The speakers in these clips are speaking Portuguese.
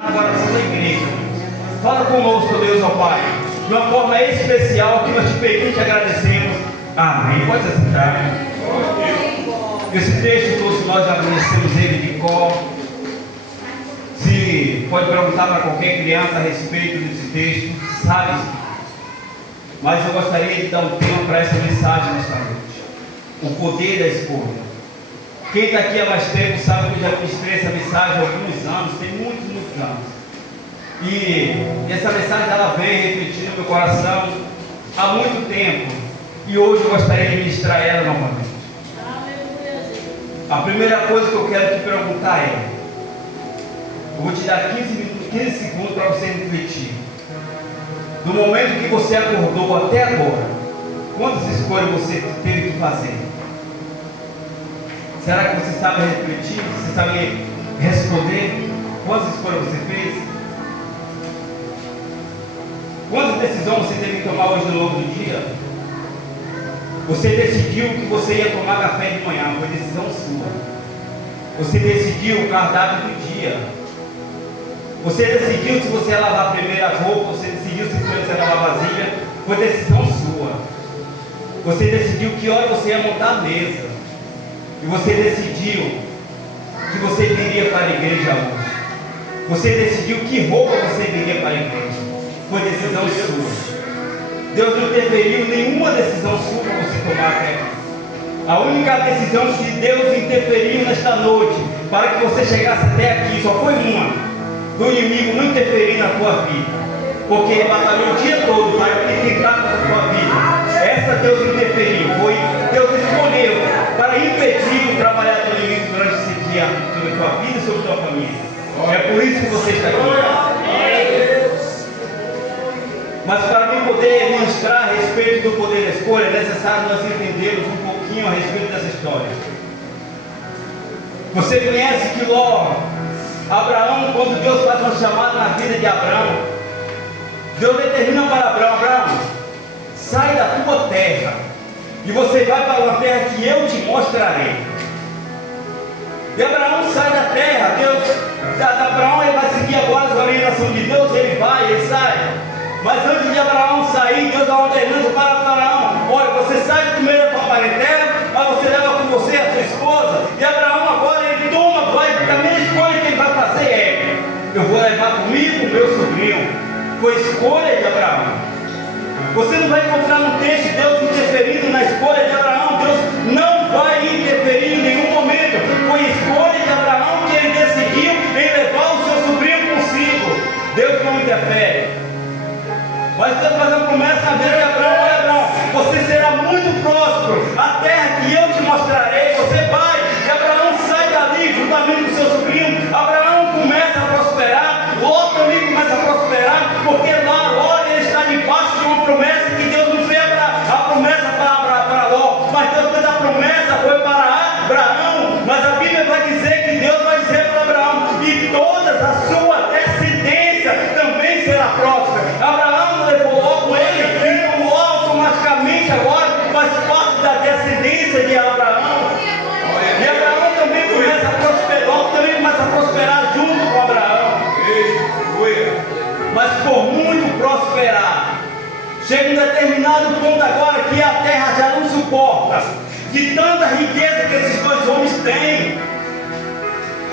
Agora da igreja. Fala conosco, Deus, ó Pai, de uma forma especial que nós te pedimos e agradecemos. Amém. Pode se sentar. Esse texto todos nós já conhecemos ele de cor. Se pode perguntar para qualquer criança a respeito desse texto, sabe? Mas eu gostaria de dar um tema para essa mensagem nesta noite: o poder da escolha. Quem está aqui há mais tempo sabe que eu já ministrei essa mensagem há alguns anos, tem muitos anos. E essa mensagem ela vem refletindo no meu coração há muito tempo. E hoje eu gostaria de ministrar ela novamente. A primeira coisa que eu quero te perguntar é: eu vou te dar 15 segundos para você refletir. Do momento que você acordou até agora, quantas escolhas você teve que fazer? Será que você sabe refletir? Você sabe responder? Quantas escolhas você fez? Quantas decisões você teve que tomar hoje no longo do dia? Você decidiu que você ia tomar café de manhã, foi decisão sua. Você decidiu o cardápio do dia. Você decidiu se você ia lavar a primeira roupa, você decidiu se você ia lavar a vasilha, foi decisão sua. Você decidiu que hora você ia montar a mesa. E você decidiu que você viria para a igreja hoje. Você decidiu que roupa você viria para a igreja. Foi decisão sua. Deus não interferiu em nenhuma decisão sua para você tomar até aqui. A única decisão que Deus interferiu nesta noite para que você chegasse até aqui só foi uma: do inimigo não interferir na tua vida, porque ele batalhou o dia todo para tentar com a tua vida. Essa Deus interferiu, foi Deus escolheu para impedir o trabalhar do inimigo durante esse dia sobre a tua vida e sobre a tua família. É por isso que você está aqui. Mas para mim poder ministrar a respeito do poder da escolha, é necessário nós entendermos um pouquinho a respeito dessa história. Você conhece que Ló, Abraão, quando Deus faz uma chamada na vida de Abraão, Deus determina para Abraão: Abraão, sai da tua terra e você vai para uma terra que eu te mostrarei. E Abraão sai da terra. Abraão ele vai seguir agora as orientações de Deus, ele vai, ele sai. Mas antes de Abraão sair, Deus dá uma ordenança para Abraão: olha, você sai primeiro da tua parentela, mas você leva com você a sua esposa. E Abraão agora ele toma, vai, a primeira escolha que ele vai fazer é: eu vou levar comigo o meu sobrinho. Foi escolha de Abraão. Você não vai encontrar no texto Deus interferindo na escolha de Abraão. Deus não vai interferir em nenhum momento. Foi escolha de Abraão que ele decidiu em levar o seu sobrinho consigo. Deus não interfere. Mas Deus faz uma promessa na vida de Abraão: olha, Abraão, você será muito próspero, a terra que eu te mostrarei, você vai. E Abraão sai dali juntamente com o seu sobrinho. Abraão começa a prosperar, Ló também começa a prosperar, porque Ló ele está debaixo de uma promessa que Deus não fez a promessa para Ló, mas Deus fez a promessa, foi para Abraão. Mas a Bíblia vai dizer que Deus vai dizer para Abraão: e toda a sua descendência também será próspera. Abraão levou Ló com ele, e Ló automaticamente agora faz parte da descendência de Abraão. E Abraão também começa a prosperar, Ló também começa a prosperar junto com Abraão. Mas por muito prosperar, chega um determinado ponto agora que a terra já não suporta de tanta riqueza que esses dois homens têm.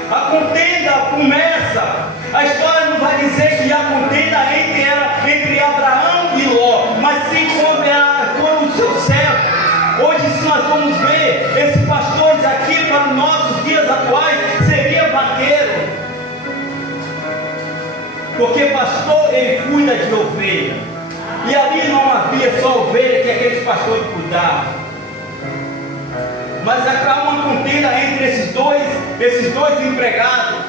A contenda começa. A história não vai dizer que a contenda era entre Abraão e Ló, mas sim com o seu servo. Hoje nós vamos ver esses pastores aqui para os nossos dias atuais seria vaqueiro, porque pastor ele cuida de ovelha, e ali não havia só ovelha que aqueles pastores cuidavam. Mas há uma contenda entre esses dois empregados.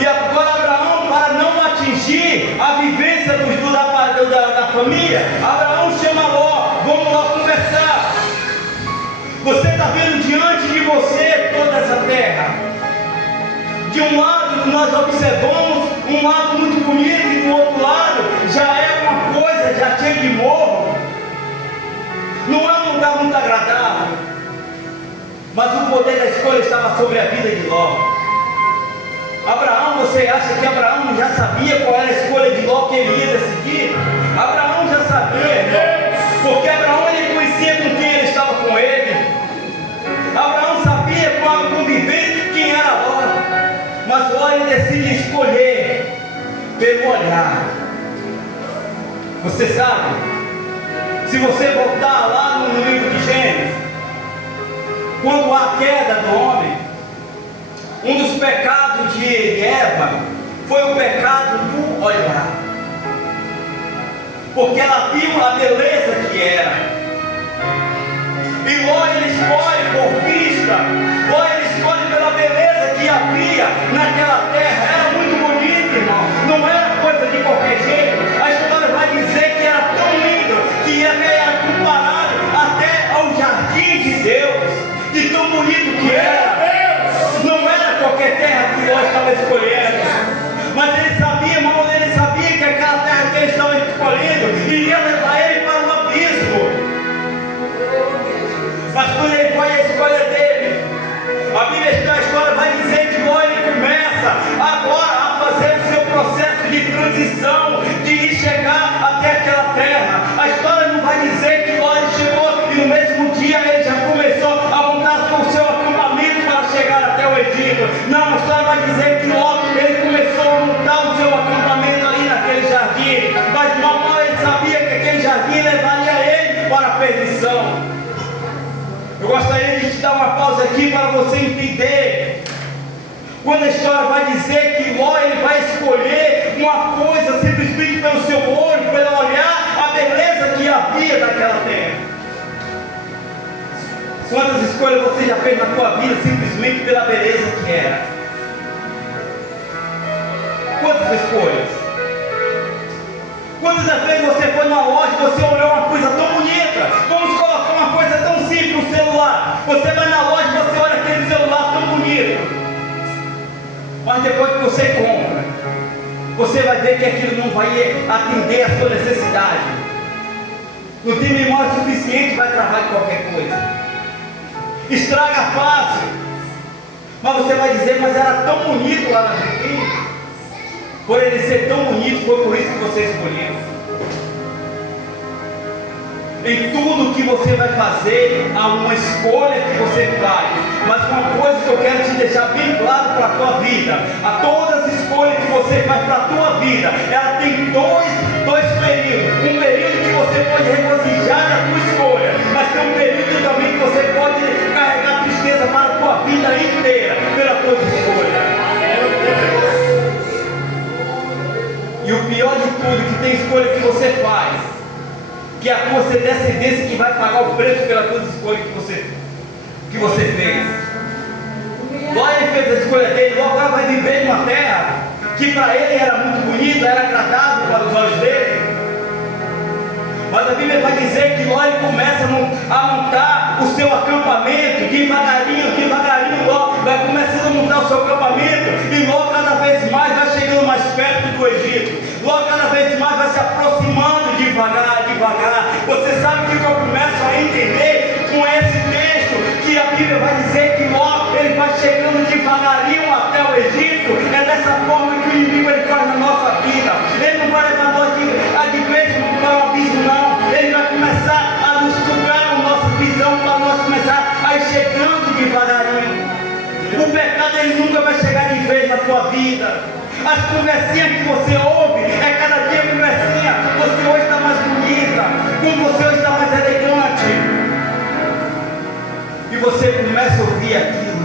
E agora Abraão, para não atingir a vivência da família, Abraão chama Ló: vamos lá conversar. Você está vendo diante de você toda essa terra. De um lado nós observamos um lado muito bonito, e do outro lado já é uma coisa já cheia de morro. Não é um lugar muito agradável. Mas o poder da escolha estava sobre a vida de Ló. Abraão, você acha que Abraão já sabia qual era a escolha de Ló que ele ia decidir? Abraão já sabia, irmão, porque Abraão ele conhecia com quem ele estava com ele. Abraão sabia com a convivência quem era Ló, mas Ló ele decide escolher pelo olhar. Você sabe, se você voltar lá no livro de Gênesis, quando há a queda do homem, um dos pecados de Eva foi o pecado do olhar, porque ela viu a beleza que era. E Ló ele escolhe por vista, Ló ele escolhe pela beleza que havia naquela terra. Era muito bonito, irmão, não era coisa de qualquer jeito. A história vai dizer que era tão lindo que era comparado até ao jardim de Deus, de tão bonito que era. Não era qualquer terra que Ló estava escolhendo, mas ele sabia, irmão, ele sabia que aquela terra que ele estava escolhendo iria levar ele para um abismo. Mas quando ele foi a escolha dele, a Bíblia, a história vai dizer que Ló ele começa agora a fazer o seu processo de transição, de chegar até aquela terra. A história não vai dizer que Ló ele chegou e no mesmo dia ele já começou a montar o seu acampamento para chegar até o Egito. Não, a história vai dizer que Ló ele começou a montar o seu acampamento ali naquele jardim, mas Ló ele sabia que aquele jardim levaria ele para a perdição. Eu gostaria de te dar uma pausa aqui para você entender. Quando a história vai dizer que Ló ele vai escolher uma coisa simplesmente pelo seu olho, pelo olhar, a beleza que havia naquela terra. Quantas escolhas você já fez na sua vida simplesmente pela beleza que era? Quantas escolhas? Quantas vezes você foi na loja e você olhou uma coisa tão bonita? Vamos colocar uma coisa tão simples, um celular. Você vai na loja e você olha aquele celular tão bonito, mas depois que você compra, você vai ver que aquilo não vai atender a sua necessidade. Não tem memória suficiente, vai travar de qualquer coisa. Estraga fácil. Mas você vai dizer, mas era tão bonito lá na vitrine. Por ele ser tão bonito, foi por isso que você escolheu. Em tudo que você vai fazer, há uma escolha que você faz. Mas uma coisa que eu quero te deixar bem claro para a tua vida: a todas as escolhas que você faz para a tua vida, ela tem dois períodos. Um período que você pode regozijar na tua escolha, mas tem um período também que você pode carregar tristeza para a tua vida inteira pelas tuas escolhas. E o pior de tudo, que tem escolha que você faz, que é a tua descendência que vai pagar o preço pela tua escolha que você fez. Ló ele fez a escolha dele, Ló agora vai viver em uma terra que para ele era muito bonita, era agradável para os olhos dele. Mas a Bíblia vai dizer que Ló ele começa a montar o seu acampamento, devagarinho Ló vai começando a montar o seu acampamento, e Ló cada vez mais vai chegando mais perto do Egito. Ló cada vez mais vai se aproximando devagar. Você sabe que eu começo a entender com esse texto que a Bíblia vai dizer que Ló ele vai chegando devagarinho até o Egito. É dessa forma que o inimigo ele faz na nossa vida. Ele não vai levar nós de vez para o abismo, não. Ele vai começar a nos sugar a nossa visão, para nós começar a ir chegando devagarinho. O pecado ele nunca vai chegar de vez na sua vida. As conversinhas que você ouve é cada dia conversinha. Você hoje está mais bonita, como você hoje está mais elegante, e você começa a ouvir aquilo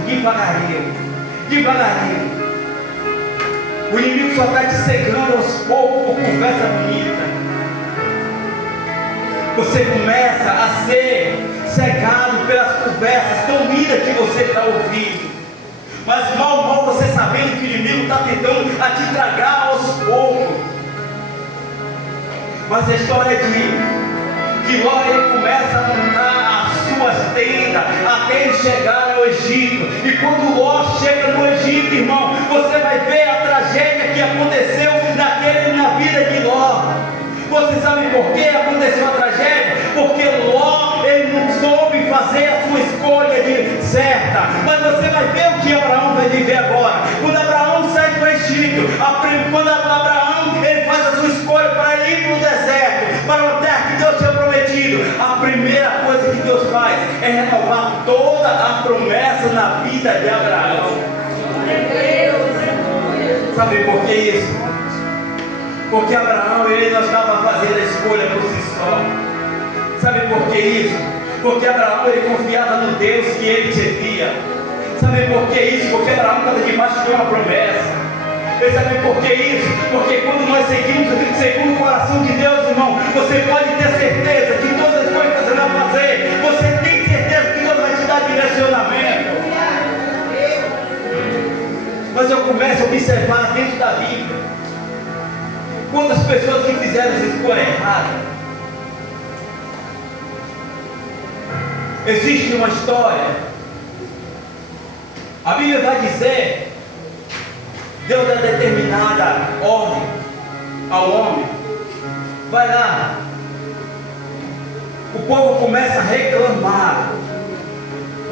devagarinho. O inimigo só está te cegando aos poucos por conversa bonita. Você começa a ser cegado pelas conversas tão lindas que você está ouvindo. Mas mal você sabendo que o inimigo está tentando a te tragar aos poucos. Mas a história diz que Ló ele começa a montar as suas tendas até ele chegar ao Egito. E quando Ló chega no Egito, irmão, você vai ver a tragédia que aconteceu na vida de Ló. Você sabe por que aconteceu a tragédia? Porque Ló ele não soube fazer a sua escolha certa. Mas você vai ver o que Abraão vai viver agora. Quando Abraão sai Egito, quando Abraão ele faz a sua escolha para ele ir para o deserto, para uma terra que Deus tinha prometido, a primeira coisa que Deus faz é renovar toda a promessa na vida de Abraão. Sabe por que isso? Porque Abraão ele não estava fazendo a escolha por si só. Sabe por que isso? Porque Abraão ele confiava no Deus que ele servia. Sabe por que isso? Porque Abraão estava debaixo de uma promessa. E sabe por que isso? Porque quando nós seguimos segundo o coração de Deus, irmão, você pode ter certeza que todas as coisas que você vai fazer, você tem certeza que Deus vai te dar direcionamento. Mas eu começo a observar dentro da Bíblia quantas pessoas que fizeram essa escolha errada. Existe uma história. A Bíblia vai dizer, Deus dá determinada ordem ao homem. Vai lá. O povo começa a reclamar.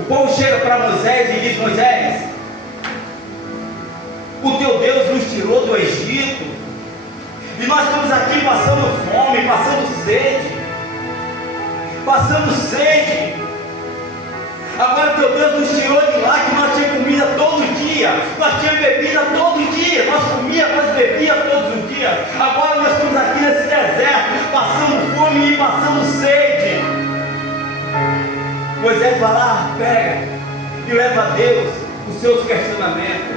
O povo chega para Moisés e diz: Moisés, o teu Deus nos tirou do Egito, e nós estamos aqui passando fome, passando sede. Passando sede. Agora teu Deus nos tirou de lá, que nós tínhamos comida todo dia, nós tínhamos bebida todo dia, nós comíamos, nós bebíamos todos os dias. Agora nós estamos aqui nesse deserto, passando fome e passando sede. Moisés vai lá, pega e leva a Deus os seus questionamentos.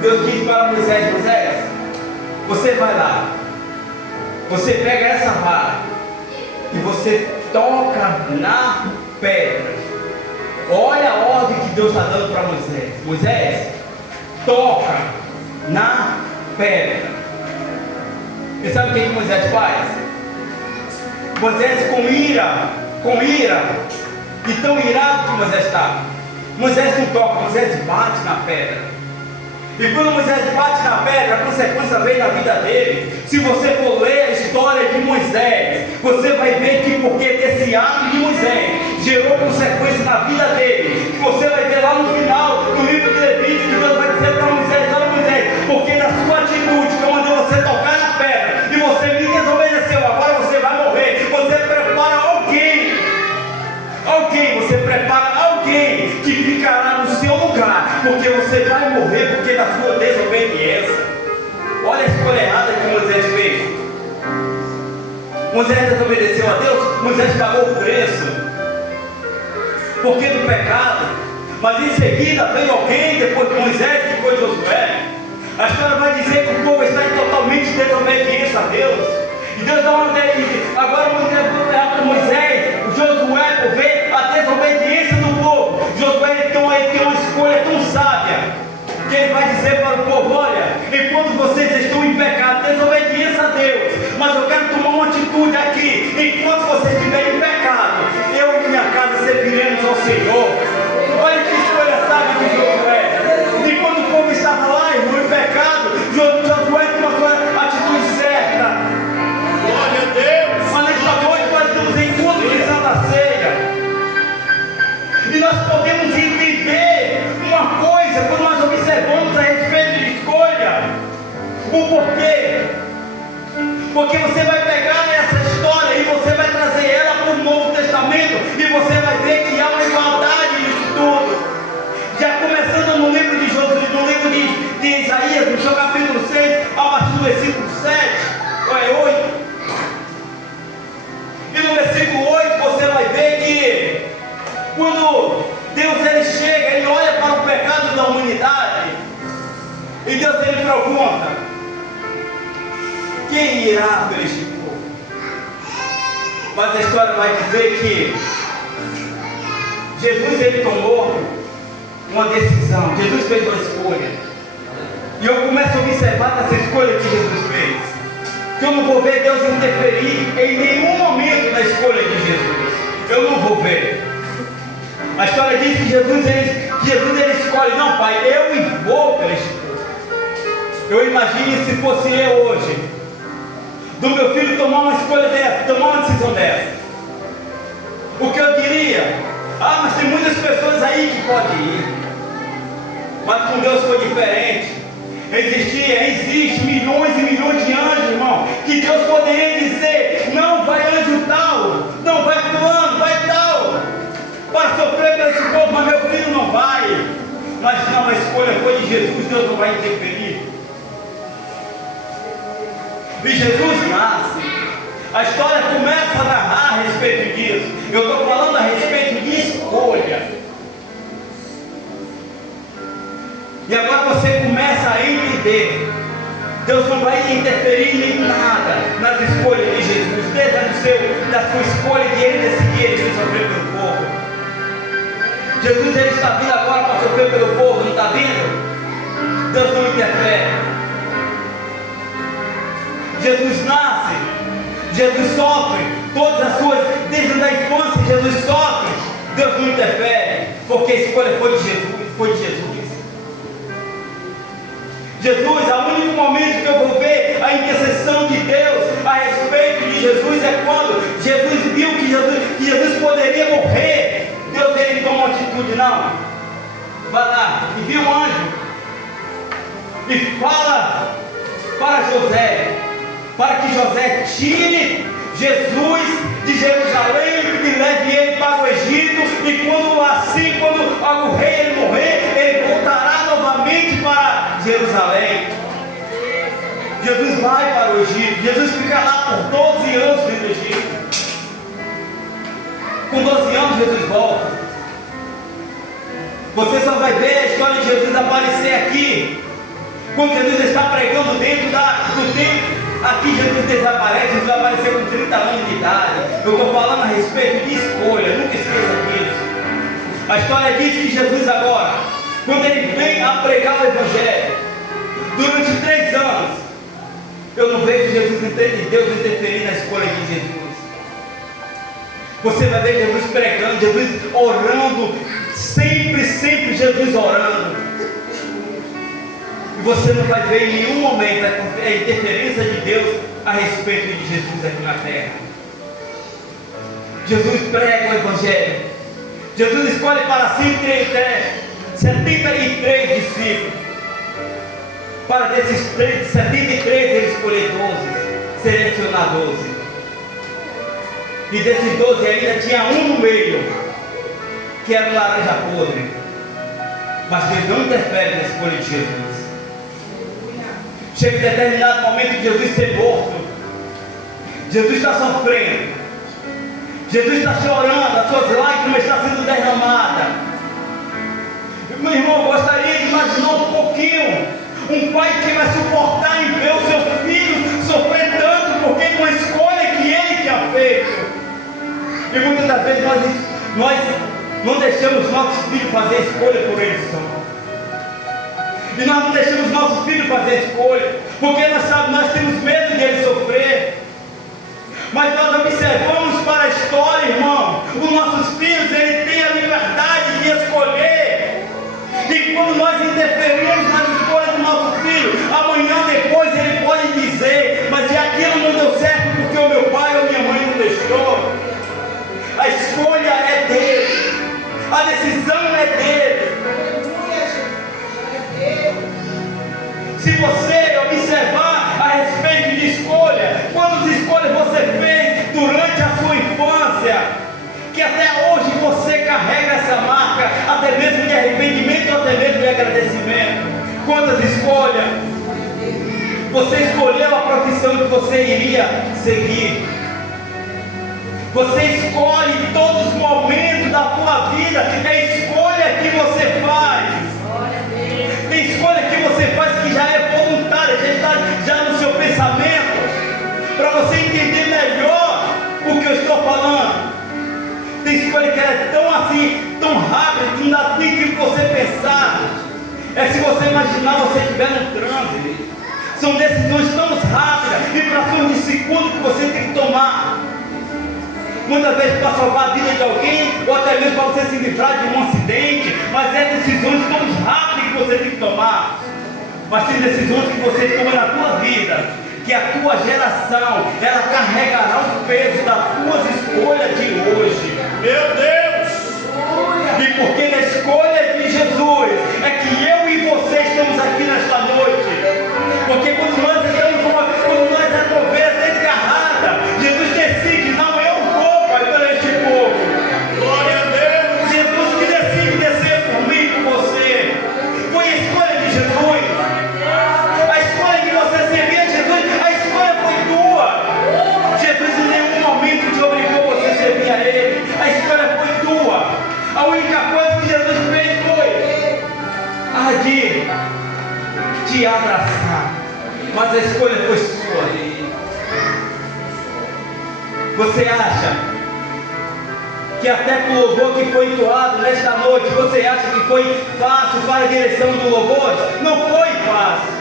Deus diz para Moisés: Moisés, você vai lá, você pega essa vara e você toca na pedra. Olha a ordem que Deus está dando para Moisés. Moisés, toca na pedra. E sabe o que Moisés faz? Moisés com ira, e tão irado que Moisés está, Moisés não toca, Moisés bate na pedra. E quando Moisés bate na pedra, a consequência vem na vida dele. Se você for ler a história de Moisés, você vai ver que porque desse ato de Moisés gerou consequência na vida dele. Você vai ver lá no final, no livro de Levítico, que Deus vai dizer para Moisés: olha Moisés, porque na sua atitude, que eu mandei você tocar na pedra, e você me desobedeceu, agora você vai morrer. Você prepara alguém, você prepara alguém que ficará no seu lugar, porque você vai morrer porque da sua desobediência. Olha a escolha errada que Moisés fez. Moisés desobedeceu a Deus, Moisés pagou o preço, porque do pecado. Mas em seguida veio alguém depois de Moisés, que foi Josué. A história vai dizer que o povo está em totalmente desobediência a Deus. E Deus dá uma ordem. Agora Moisés, Josué, por ver a desobediência do povo, Josué tem uma escolha tão sábia, que ele vai dizer para o povo: olha, enquanto vocês estão em pecado, desobediência a Deus, mas eu quero tomar uma atitude aqui. Enquanto vocês estiverem em pecado, eu e minha casa serviremos ao Senhor. Olha que escolha sábia de Josué. E quando o povo estava lá, irmão, em pecado, Josué tomou a atitude certa. Glória a Deus. Mas nesta noite nós estamos em culto de Santa Ceia, e nós podemos entender uma coisa quando nós observamos a respeito de escolha. O porquê? Porque você vai pegar essa história e você vai trazer ela para o Novo Testamento, e você vai ver que há uma igualdade nisso tudo. Já começando no livro de Josué, no livro de Isaías, no seu capítulo 6, a partir do versículo 7, ou é 8. E no versículo 8 você vai ver que quando Deus ele chega, ele olha para o pecado da humanidade, e Deus ele pergunta: quem irá por este povo? Mas a história vai dizer que Jesus ele tomou uma decisão. Jesus fez uma escolha, e eu começo a observar essa escolha que Jesus fez, que eu não vou ver Deus interferir em nenhum momento na escolha de Jesus. Eu não vou ver. A história diz que Jesus ele escolhe: não, Pai, eu vou para este povo. Eu imagino se fosse eu hoje, do meu filho tomar uma escolha dessa, tomar uma decisão dessa, o que eu diria? Ah, mas tem muitas pessoas aí que podem ir. Mas com Deus foi diferente. Existe milhões e milhões de anjos, irmão, que Deus poderia dizer: não vai anjo tal, não vai fulano, vai tal, para sofrer para esse povo, mas meu filho não vai. Mas não, a escolha foi de Jesus, Deus não vai interferir. E Jesus nasce. A história começa a narrar a respeito disso. Eu estou falando a respeito de escolha. E agora você começa a entender. Deus não vai interferir em nada nas escolhas de Jesus, desde da sua escolha de ele decidir, ele vai sofrer pelo povo. Jesus, ele está vindo agora para sofrer pelo povo, não está vindo? Deus não interfere. Jesus nasce, Jesus sofre, todas as suas, desde a infância Jesus sofre, Deus não interfere, porque a escolha foi de Jesus. Jesus, o único momento que eu vou ver a intercessão de Deus a respeito de Jesus é quando Jesus viu que Jesus poderia morrer. Deus, ele toma uma atitude, não. Vai lá, envia um anjo e fala para José, para que José tire Jesus de Jerusalém e leve ele para o Egito, e quando o rei ele morrer, ele voltará novamente para Jerusalém. Jesus vai para o Egito, Jesus fica lá por 12 anos dentro do Egito. Com 12 anos Jesus volta. Você só vai ver a história de Jesus aparecer aqui quando Jesus está pregando dentro do templo. Aqui Jesus desaparece, Jesus apareceu com 30 anos de idade. Eu estou falando a respeito de escolha, nunca esqueça disso. A história diz que Jesus agora, quando ele vem a pregar o Evangelho, durante 3 anos, eu não vejo Deus interferir na escolha de Jesus. Você vai ver Jesus pregando, Jesus orando, sempre Jesus orando. E você não vai ver em nenhum momento a interferência de Deus a respeito de Jesus aqui na terra. Jesus prega o Evangelho. Jesus escolhe para si 73 discípulos. Para desses 73 ele escolheu 12, selecionar 12. E desses 12 ainda tinha um no meio, que era o laranja podre. Mas Deus não interfere na escolha de Jesus. Chega em determinado momento de Jesus ser morto. Jesus está sofrendo. Jesus está chorando, as suas lágrimas estão sendo derramadas. Meu irmão, eu gostaria de imaginar um pouquinho um pai que vai suportar em ver o seu filho sofrer tanto porque uma escolha que ele tinha feito. E muitas das vezes nós não deixamos nossos filhos fazer escolha por eles só. E nós não deixamos nossos filhos fazer escolha, porque nós temos medo de eles sofrer. Mas nós observamos para a história, irmão, os nossos filhos, eles têm a liberdade de escolher. E quando nós interferimos nas escolhas do nosso filho, amanhã depois ele pode dizer: mas e aquilo não deu certo porque o meu pai ou minha mãe não deixou. A escolha é dele, a decisão é dele. Se você observar a respeito de escolha, quantas escolhas você fez durante a sua infância, que até hoje você carrega essa marca, até mesmo de arrependimento, até mesmo de agradecimento. Quantas escolhas? Você escolheu a profissão que você iria seguir. Você escolhe todos os momentos da sua vida. É escolha que você faz. Tem escolha que você faz que já é voluntária, já está já no seu pensamento, para você entender melhor o que eu estou falando. Tem escolha que é tão assim, tão rápida, que não dá tempo de você pensar. É se você imaginar você estiver no trânsito. São decisões tão rápidas e frações de segundo que você tem que tomar. Muitas vezes para salvar a vida de alguém, ou até mesmo para você se livrar de um acidente, mas é decisões tão rápidas que você tem que tomar. Mas tem decisões que você toma na tua vida, que a tua geração, ela carregará o peso das tuas escolhas de hoje. Meu Deus! E porque na escolha de Jesus, é que eu e você estamos aqui nesta noite. mas a escolha foi sua. Você acha que até com o louvor que foi entoado nesta noite, você acha que foi fácil para a direção do louvor? Não foi fácil,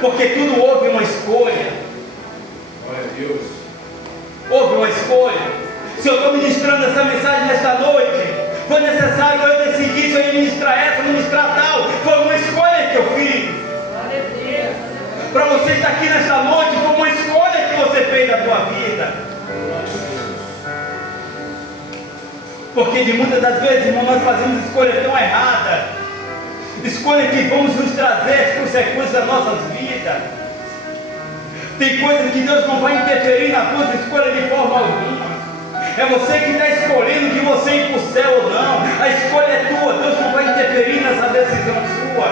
porque tudo houve uma escolha. Glória a Deus. Houve uma escolha. Se eu estou ministrando essa mensagem nesta noite, foi necessário eu decidir se eu ia ministrar essa, ministrar tal. Foi uma escolha que eu fiz. Para você estar aqui nesta noite, foi uma escolha que você fez na sua vida. Porque de muitas das vezes, irmão, nós fazemos escolhas tão erradas, escolhas que vão nos trazer as consequências das nossas vidas. Tem coisas que Deus não vai interferir na tua escolha de forma alguma. É você que está escolhendo de você ir para o céu ou não. A escolha é tua, Deus não vai interferir nessa decisão sua.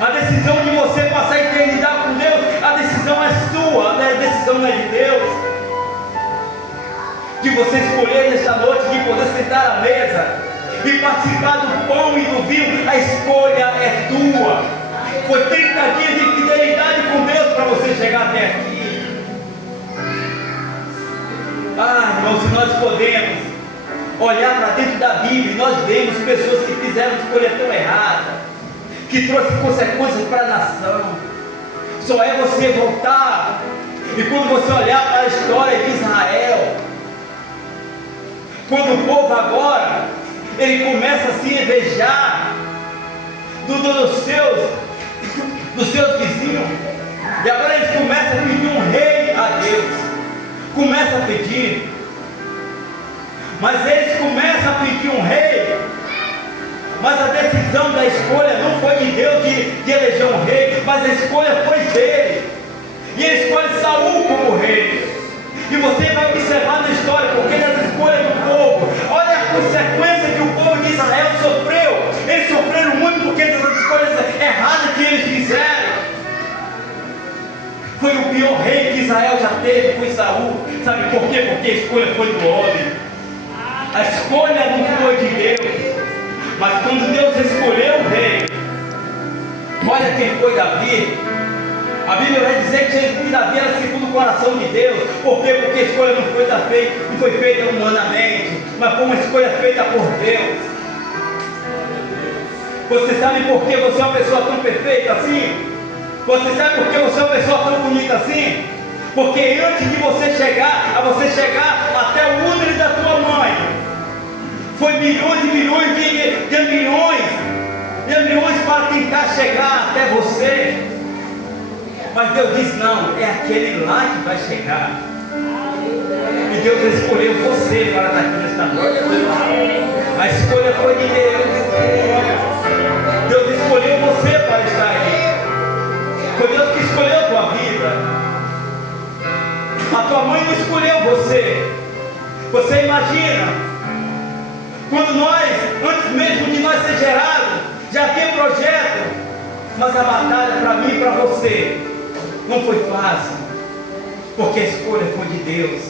A decisão de você passar a eternidade com Deus, a decisão é sua, a decisão não é de Deus. De você escolher nesta noite, de poder sentar à mesa e participar do pão e do vinho, a escolha é tua. Foi 30 dias de fidelidade com Deus para você chegar até aqui. Ah, irmão, se nós podemos olhar para dentro da Bíblia, nós vemos pessoas que fizeram escolha tão errada, que trouxe consequências para a nação. Só é você voltar e quando você olhar para a história de Israel, quando o povo agora, ele começa a se invejar dos seus vizinhos, e agora eles começam a pedir um rei a Deus, começam a pedir, mas eles começam a pedir um rei, mas a decisão da escolha não foi de Deus de eleger um rei, mas a escolha foi dele, e ele escolhe Saul como rei. E você vai observar na história, porque nas escolhas do povo, olha a consequência que o povo de Israel sofreu. Eles sofreram muito porque das escolhas erradas que eles fizeram. Foi o pior rei que Israel já teve, foi Saul. Sabe por quê? Porque a escolha foi do homem. A escolha não foi de Deus. Mas quando Deus escolheu o rei, olha quem foi Davi. A Bíblia vai dizer que Davi era segundo o coração de Deus. Por quê? Porque a escolha não foi feita humanamente, mas foi uma escolha feita por Deus. Você sabe por que você é uma pessoa tão perfeita assim? Você sabe por que você é uma pessoa tão bonita assim? Porque antes de você chegar até o útero da tua mãe, foi milhões e milhões de embriões para tentar chegar até você. Mas Deus diz, não, é aquele lá que vai chegar. E Deus escolheu você para estar aqui nesta noite. A escolha foi de Deus. Deus escolheu você para estar aqui. Foi Deus que escolheu a tua vida. A tua mãe não escolheu você. Você imagina, quando nós, antes mesmo de nós ser gerados, já havia projeto, mas a batalha para mim e para você não foi fácil, porque a escolha foi de Deus.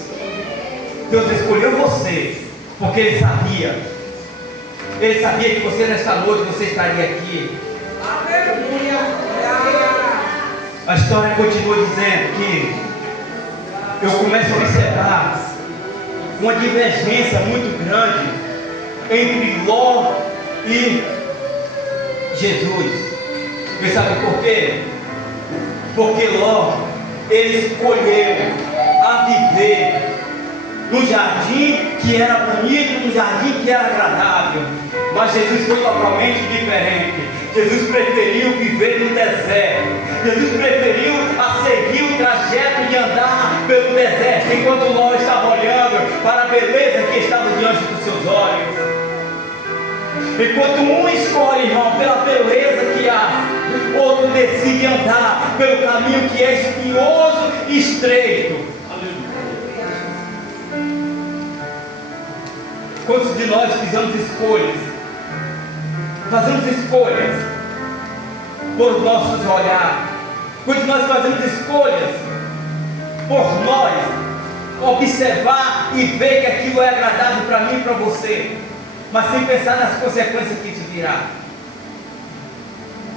Deus escolheu você, porque Ele sabia que você nesta noite você estaria aqui. A história continua dizendo que eu começo a observar uma divergência muito grande entre Ló e Jesus. E sabe por quê? Porque Ló, ele escolheu a viver no jardim que era bonito, no jardim que era agradável. Mas Jesus foi totalmente diferente. Jesus preferiu viver no deserto. Jesus preferiu a seguir o trajeto de andar pelo deserto, enquanto Ló estava olhando para a beleza que estava diante dos seus olhos. Enquanto um escolhe, irmão, pela beleza que há, outro decide andar pelo caminho que é espinhoso e estreito. Quantos de nós fazemos escolhas por nossos olhares? Quantos de nós fazemos escolhas por nós observar e ver que aquilo é agradável para mim e para você, mas sem pensar nas consequências que isso virá?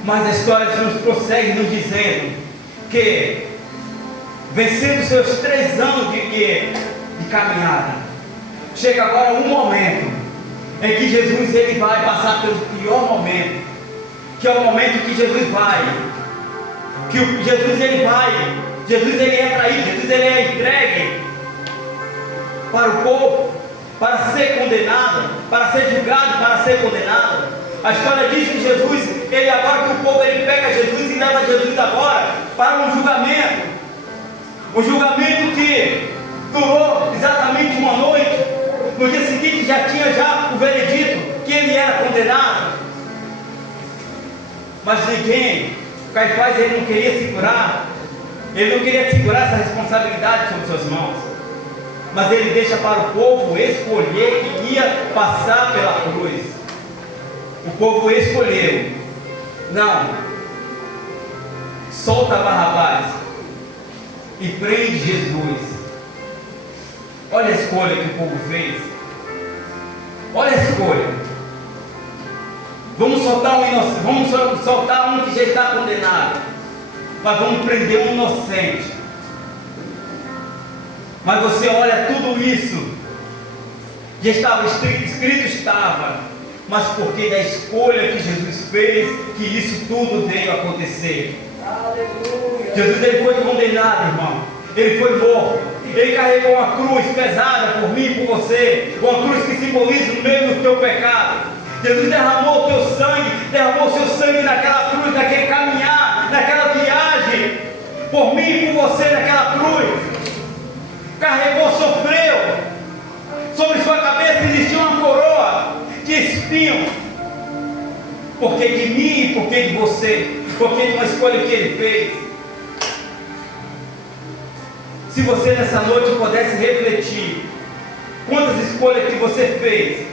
Mas a história nos prossegue nos dizendo que, vencendo seus 3 anos de caminhada, chega agora um momento em que Jesus ele vai passar pelo pior momento, que é o momento que Jesus ele é traído, Jesus ele é entregue para o povo, para ser condenado, para ser julgado, para ser condenado. A história diz que Jesus, ele agora que o povo ele pega Jesus e leva Jesus agora para um julgamento que durou exatamente uma noite. No dia seguinte já tinha o veredito que ele era condenado. Mas Caifás ele não queria segurar essa responsabilidade sobre suas mãos. Mas ele deixa para o povo escolher quem ia passar pela cruz. O povo escolheu: não, solta Barrabás e prende Jesus. Olha a escolha que o povo fez. Olha a escolha. Vamos soltar um que já está condenado, mas vamos prender um inocente. Mas você olha tudo isso, já estava escrito estava, mas porque da escolha que Jesus fez, que isso tudo veio a acontecer. Aleluia. Jesus ele foi condenado, irmão. Ele foi morto. Ele carregou uma cruz pesada por mim e por você, uma cruz que simboliza o meio do teu pecado. Jesus derramou o teu sangue, derramou o seu sangue naquela cruz, naquele caminhar, naquela viagem, por mim e por você naquela cruz. Carregou, sofreu. Sobre sua cabeça existia uma coroa de espinho, porque de mim e porque de você, porque de uma escolha que ele fez. Se você nessa noite pudesse refletir quantas escolhas que você fez,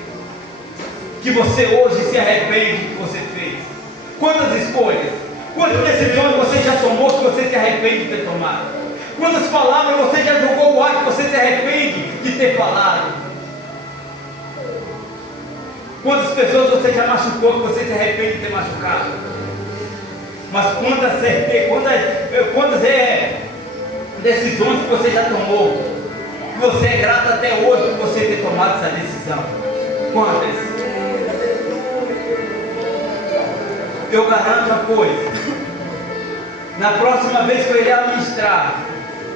que você hoje se arrepende que você fez, quantas escolhas, quantas decisões você já tomou que você se arrepende de ter tomado, quantas palavras você já jogou no ar que você se arrepende de ter falado, quantas pessoas você já machucou que você se arrepende de ter machucado, mas quantas decisões que você já tomou, que você é grato até hoje por você ter tomado essa decisão. Quantas? Eu garanto uma coisa: na próxima vez que eu irei ministrar,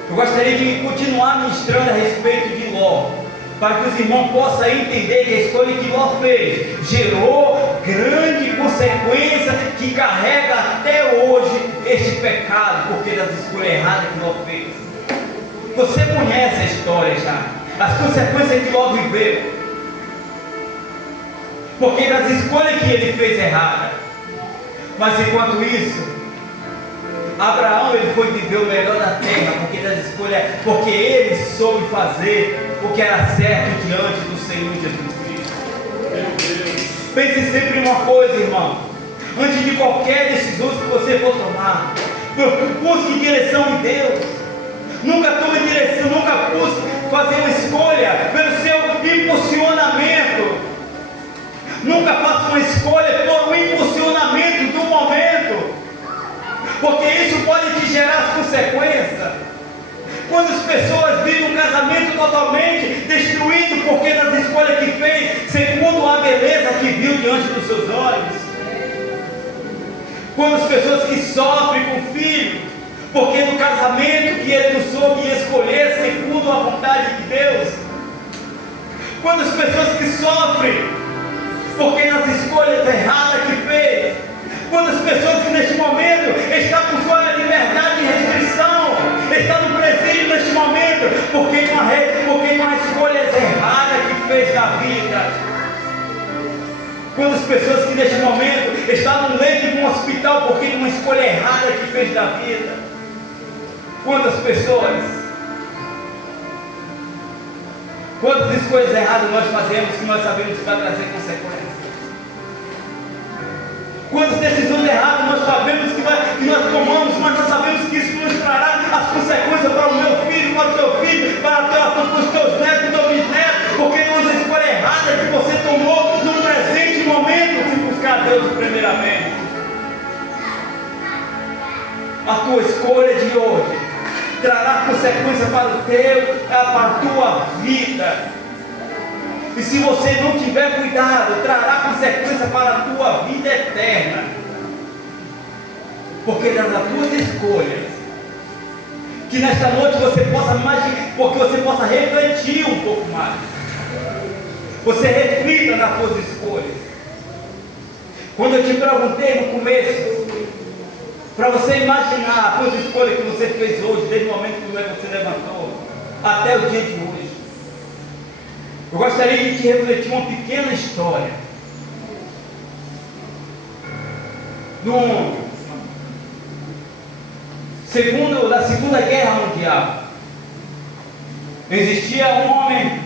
eu gostaria de continuar ministrando a respeito de Ló, para que os irmãos possam entender que a escolha que Ló fez gerou grande consequência que carrega até hoje este pecado, porque das escolhas erradas que Ló fez. Você conhece a história já, as consequências que Ló viveu, porque das escolhas que ele fez errada. Mas enquanto isso, Abraão ele foi viver o melhor da terra, porque ele soube fazer o que era certo diante do Senhor Jesus Cristo. Pense sempre em uma coisa, irmão: antes de qualquer decisão que você for tomar, busque direção em Deus. Nunca tome direção, nunca busque fazer uma escolha pelo seu impulsionamento. Nunca faça uma escolha por um impulsionamento do momento, porque isso pode te gerar consequências. Quantas pessoas vivem um casamento totalmente destruído porque das escolhas que fez, segundo a beleza que viu diante dos seus olhos. Quantas pessoas que sofrem com filhos, porque do casamento que ele não soube escolher segundo a vontade de Deus. Quantas pessoas que sofrem porque nas escolhas erradas que fez. Quantas pessoas que neste momento estão com sua liberdade e restrição, estão no presídio neste momento, porque de uma escolhas erradas que fez na vida. Quantas pessoas que neste momento estão no leito de um hospital, porque de uma escolha errada que fez na vida. Quantas pessoas, quantas escolhas erradas nós fazemos que nós sabemos que vai trazer consequências? Quantas decisões erradas nós sabemos que nós tomamos, mas nós sabemos que isso nos trará as consequências para o meu filho, para o teu filho, para os teus netos, os teus bisnetos, porque não é escolha errada que você tomou no presente momento, se buscar Deus primeiramente. a tua escolha de hoje trará consequência para a tua vida. E se você não tiver cuidado, trará consequência para a tua vida eterna. Porque das tuas escolhas, que nesta noite você possa porque você possa refletir um pouco mais. Você reflita nas suas escolhas. Quando eu te perguntei no começo, para você imaginar as suas escolhas que você fez hoje, desde o momento que você levantou, até o dia de hoje, eu gostaria de te refletir uma pequena história. Na Segunda Guerra Mundial, existia um homem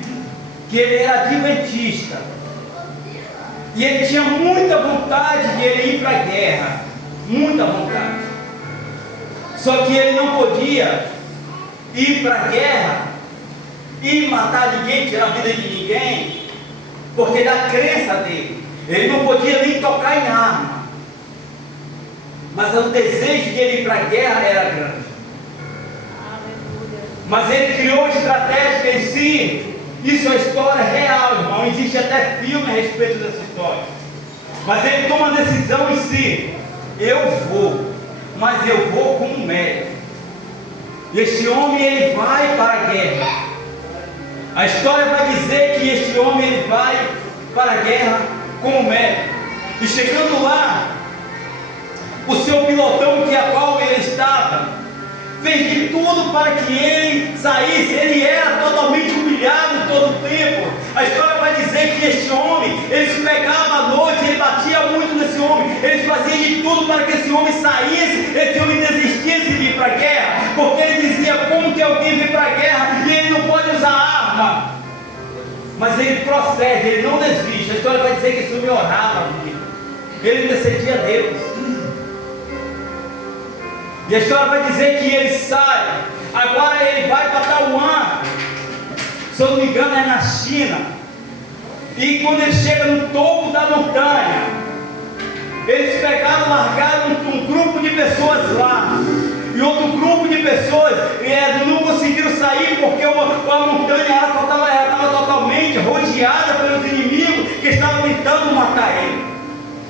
que ele era adventista, e ele tinha muita vontade de ele ir para a guerra, muita vontade. Só que ele não podia ir para a guerra e matar ninguém, tirar a vida de ninguém, porque da crença dele, ele não podia nem tocar em arma. Mas o desejo de ele ir para a guerra era grande. Mas ele criou estratégia em si. Isso é história real, irmão. Existe até filme a respeito dessa história. Mas ele toma uma decisão em si. Eu vou, mas eu vou como médico. E este homem, ele vai para a guerra. A história vai dizer que este homem, ele vai para a guerra como médico. E chegando lá, o seu pilotão, que a qual ele estava, fez de tudo para que ele saísse. Ele era totalmente humilhado todo o tempo. A história vai dizer que este homem, ele se pegava à noite, ele batia muito nesse homem, ele fazia de tudo para que esse homem saísse, esse homem desistisse de ir para a guerra, porque ele dizia: como que alguém vem para a guerra e ele não pode usar arma? Mas ele procede, ele não desiste. A história vai dizer que esse homem orava, ele intercedia a Deus. E a história vai dizer que ele sai. Agora ele vai para Taiwan, se eu não me engano é na China. E quando ele chega no topo da montanha, eles pegaram, largaram um grupo de pessoas lá, e outro grupo de pessoas não conseguiram sair, porque a montanha estava totalmente rodeada pelos inimigos que estavam tentando matar ele.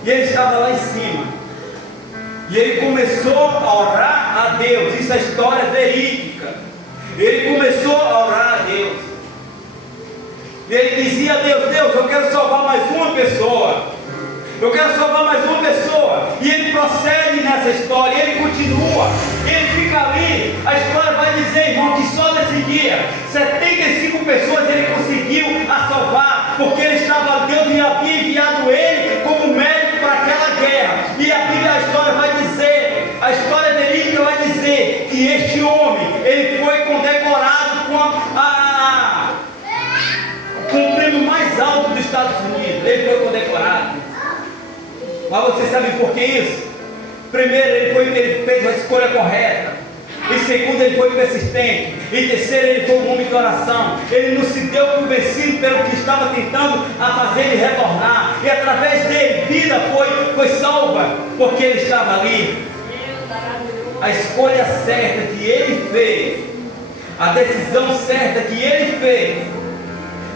E ele estava lá em cima. E ele começou a orar a Deus. Isso é história verídica. Ele começou a orar a Deus. Ele dizia a Deus: Deus, eu quero salvar mais uma pessoa. Eu quero salvar mais uma pessoa. E ele procede nessa história. Ele continua. Ele fica ali. A história vai dizer, irmão, que só nesse dia 75 pessoas ele conseguiu a salvar, porque ele estava, Deus havia enviado ele como médico para aquela guerra. E a Bíblia, a história vai dizer, a história verídica vai dizer que este homem, ele foi condecorado com o prêmio mais alto dos Estados Unidos. Ele foi condecorado. Mas você sabe por que isso? Primeiro, ele fez uma escolha correta. E segundo, ele foi persistente. E terceiro, ele foi um homem de oração. Ele não se deu por vencido pelo que estava tentando a fazer ele retornar. E através dele, vida foi salva, porque ele estava ali. A escolha certa que ele fez, a decisão certa que ele fez,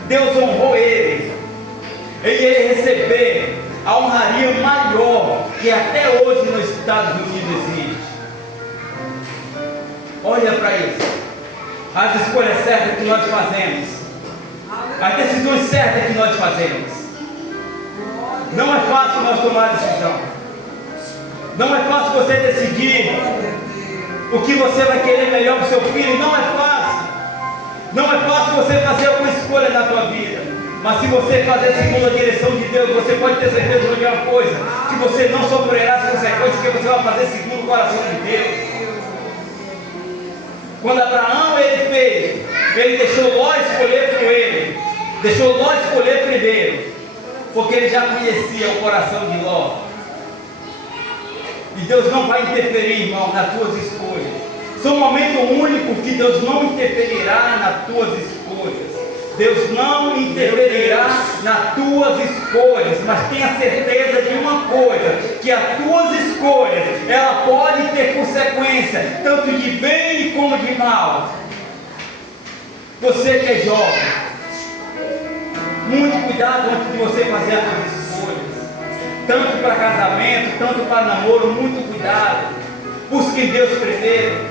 Deus honrou ele. E ele recebeu a honraria maior que até hoje nos Estados Unidos existe. Olha para isso. As escolhas certas que nós fazemos, as decisões certas que nós fazemos. Não é fácil nós tomar decisão. Não é fácil você decidir o que você vai querer melhor para o seu filho. Não é fácil. Não é fácil você fazer alguma escolha na sua vida. Mas se você fazer segundo a direção de Deus, você pode ter certeza de uma coisa: que você não sofrerá as consequências, que você vai fazer segundo o coração de Deus. Quando Abraão ele deixou Ló escolher por ele, deixou Ló escolher primeiro, porque ele já conhecia o coração de Ló. E Deus não vai interferir, irmão, nas tuas escolhas. São um momento único que Deus não interferirá nas tuas escolhas. Deus não interferirá nas tuas escolhas, mas tenha certeza de uma coisa: que as tuas escolhas, ela pode ter consequências. consequência, tanto de bem como de mal. Você que é jovem, muito cuidado antes de você fazer as suas escolhas, tanto para casamento, tanto para namoro, muito cuidado. Busque em Deus primeiro.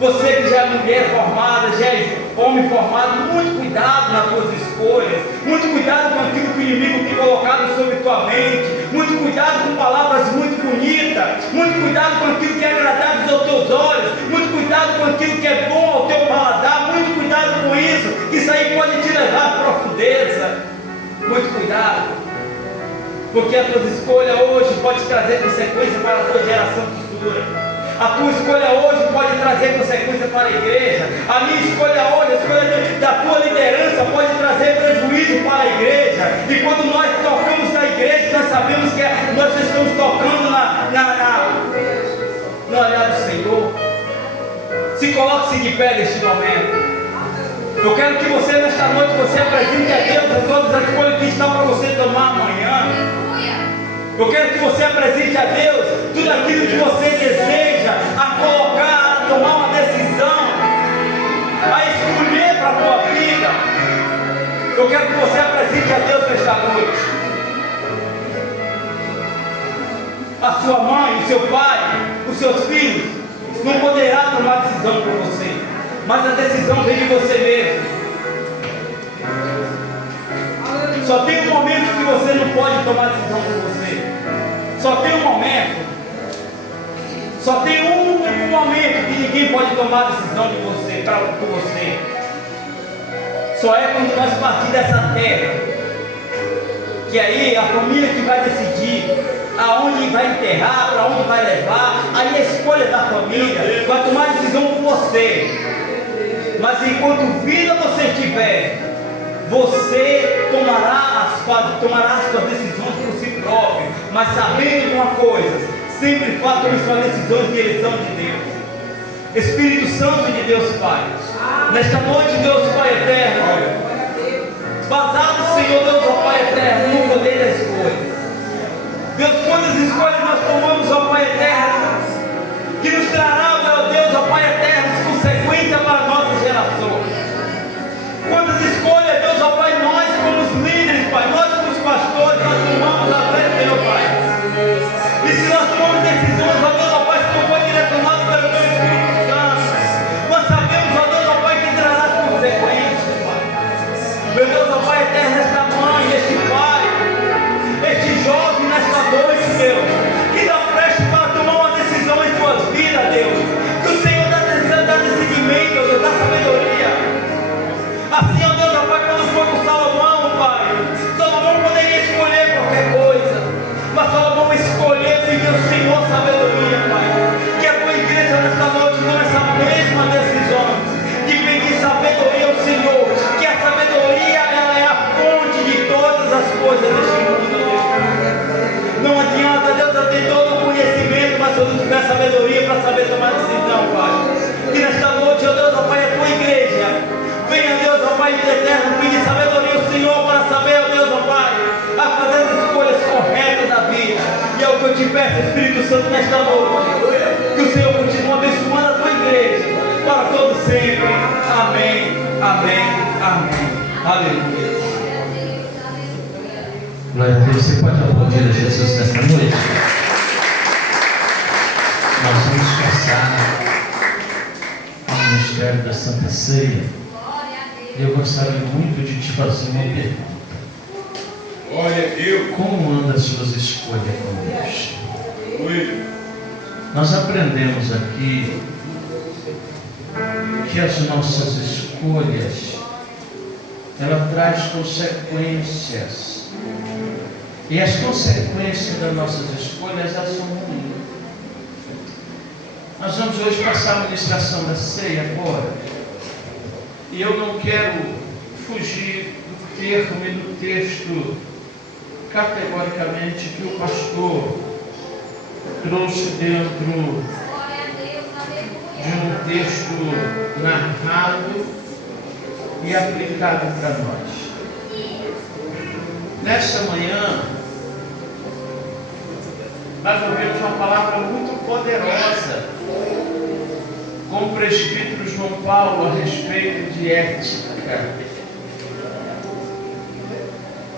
Você que já é mulher formada, já é homem formado, muito cuidado nas suas escolhas, muito cuidado com aquilo que o inimigo tem colocado sobre tua mente, muito cuidado com palavras muito bonitas, muito cuidado com aquilo que é agradável aos teus olhos, muito cuidado com aquilo que é bom ao teu paladar, muito cuidado com isso, que isso aí pode te levar à profundeza. Muito cuidado, porque a tua escolha hoje pode trazer consequência para a tua geração futura. A tua escolha hoje pode trazer consequência para a igreja. A minha escolha hoje, a escolha da tua liderança pode trazer prejuízo para a igreja. E quando nós tocamos na igreja, nós sabemos que nós estamos tocando no olhar do Senhor. Se coloque-se de pé neste momento. Eu quero que você nesta noite, você apresente a Deus todas as escolhas que estão para você tomar amanhã. Eu quero que você apresente a Deus tudo aquilo que você deseja, a colocar, a tomar uma decisão, a escolher para a tua vida. Eu quero que você apresente a Deus nesta noite. A sua mãe, o seu pai, os seus filhos não poderá tomar decisão por você, mas a decisão vem de você mesmo. Só tem um momento que você não pode tomar decisão por você. Só tem um momento. Só tem um único momento que ninguém pode tomar decisão de você, por você. Só é quando nós partirmos dessa terra. Que aí a família que vai decidir aonde vai enterrar, para onde vai levar. Aí a escolha da família vai tomar decisão por você. Mas enquanto vida você tiver, você tomará as suas decisões por si próprio, mas sabendo de uma coisa, sempre faça as suas decisões de eleição de Deus. Espírito Santo de Deus Pai, nesta noite, Deus Pai eterno, basado, Senhor Deus, ó Pai eterno, no poder da escolha. Deus, quantas escolhas nós tomamos, ó Pai eterno, que nos trará, meu Deus, ó Pai eterno, consequência para nossas gerações. Quantas escolhas, Deus, ó Pai, nós como os líderes, Pai, nós como os pastores, nós tomamos a frente, meu Pai. E se nós tomamos decisões, ó Deus, ó Pai, se não for direcionado pelo teu Espírito Santo, nós sabemos, ó Deus, ó Pai, que trará consequências, Pai. Meu Deus, ó Pai eterno, esta mãe, este pai, este jovem nesta noite, Deus, que dá preste para tomar uma decisão em suas vidas, Deus. Que o Senhor dá decidimento, Deus, dá sabedoria. Assim, ó Deus, ó Pai, quando foi com Salomão, Pai, Salomão poderia escolher qualquer coisa, mas Salomão escolheu e deu ao Senhor sabedoria, Pai. Que a tua igreja nesta noite tome essa mesma decisão, de pedir sabedoria ao Senhor, que a sabedoria, ela é a fonte de todas as coisas deste mundo, Deus. Não adianta, Deus, eu ter todo o conhecimento, mas se eu não tiver sabedoria para saber tomar decisão, Pai. Que nesta noite, ó Deus, ó Pai, a tua igreja venha, Deus, ó Pai eterno, pedir sabedoria ao Senhor para saber, ó Deus, ó Pai, a fazer as escolhas corretas da vida. E é o que eu te peço, Espírito Santo, nesta noite. Que o Senhor continue abençoando a tua igreja para todo sempre. Amém, amém, amém. Aleluia. Glória a Deus. Você pode aplaudir a Jesus nesta noite? Nós vamos passar ao ministério da Santa Ceia. Eu gostaria muito de te fazer uma pergunta. Glória a Deus. Como andam as suas escolhas com Deus? Oi. Nós aprendemos aqui que as nossas escolhas, ela traz consequências. E as consequências das nossas escolhas, elas são ruins. Nós vamos hoje passar a ministração da ceia agora. E eu não quero fugir do termo e do texto categoricamente que o pastor trouxe dentro de um texto narrado e aplicado para nós. Nessa manhã, nós ouvimos uma palavra muito poderosa com o presbítero João Paulo a respeito de ética.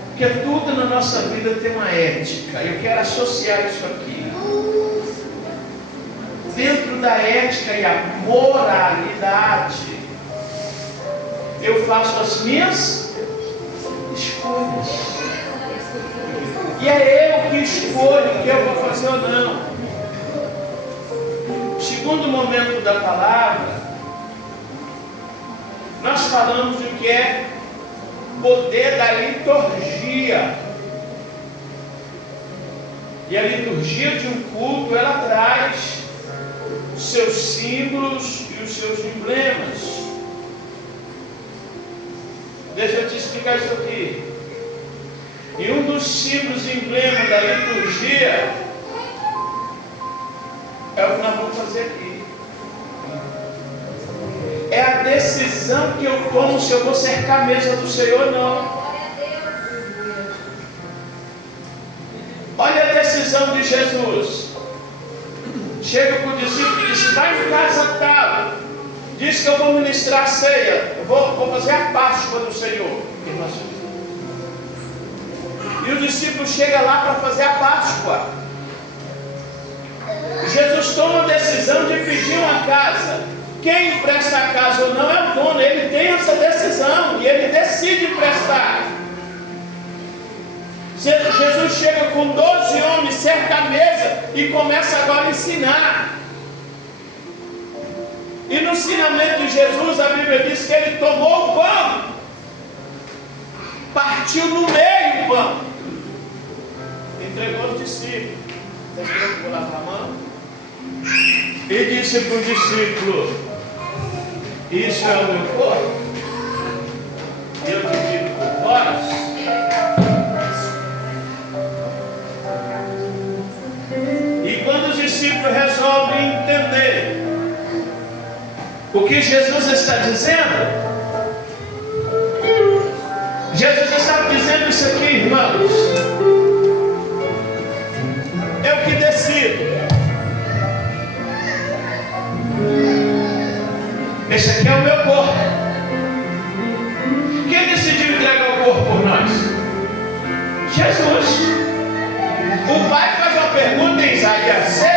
Porque tudo na nossa vida tem uma ética. Eu quero associar isso aqui. Dentro da ética e a moralidade, eu faço as minhas escolhas. E é eu que escolho o que eu vou fazer ou não. Segundo momento da palavra, nós falamos do que é poder da liturgia. E a liturgia de um culto, ela traz os seus símbolos e os seus emblemas. Deixa eu te explicar isso aqui. E um dos símbolos e emblemas da liturgia é o que nós vamos fazer aqui. É a decisão que eu tomo se eu vou cercar a mesa do Senhor ou não. Olha a decisão de Jesus. Chega com o discípulo e diz: vai em casa tal. Diz que eu vou ministrar a ceia. Eu vou fazer a Páscoa do Senhor. E o discípulo chega lá para fazer a Páscoa. Jesus toma a decisão de pedir uma casa. Quem empresta a casa ou não é o dono. Ele tem essa decisão e ele decide emprestar. Jesus chega com 12 homens, cerca a mesa e começa agora a ensinar. E no ensinamento de Jesus, a Bíblia diz que ele tomou o pão, partiu no meio o pão, entregou aos discípulos. Vou lavar a mão. E disse para o discípulo: isso é o meu corpo, eu divido por vós. E quando os discípulos resolvem entender o que Jesus está dizendo, Jesus está dizendo isso aqui, irmãos: eu que decido. Esse aqui é o meu corpo. Quem decidiu entregar o corpo por nós? Jesus. O Pai faz uma pergunta em Isaías 6.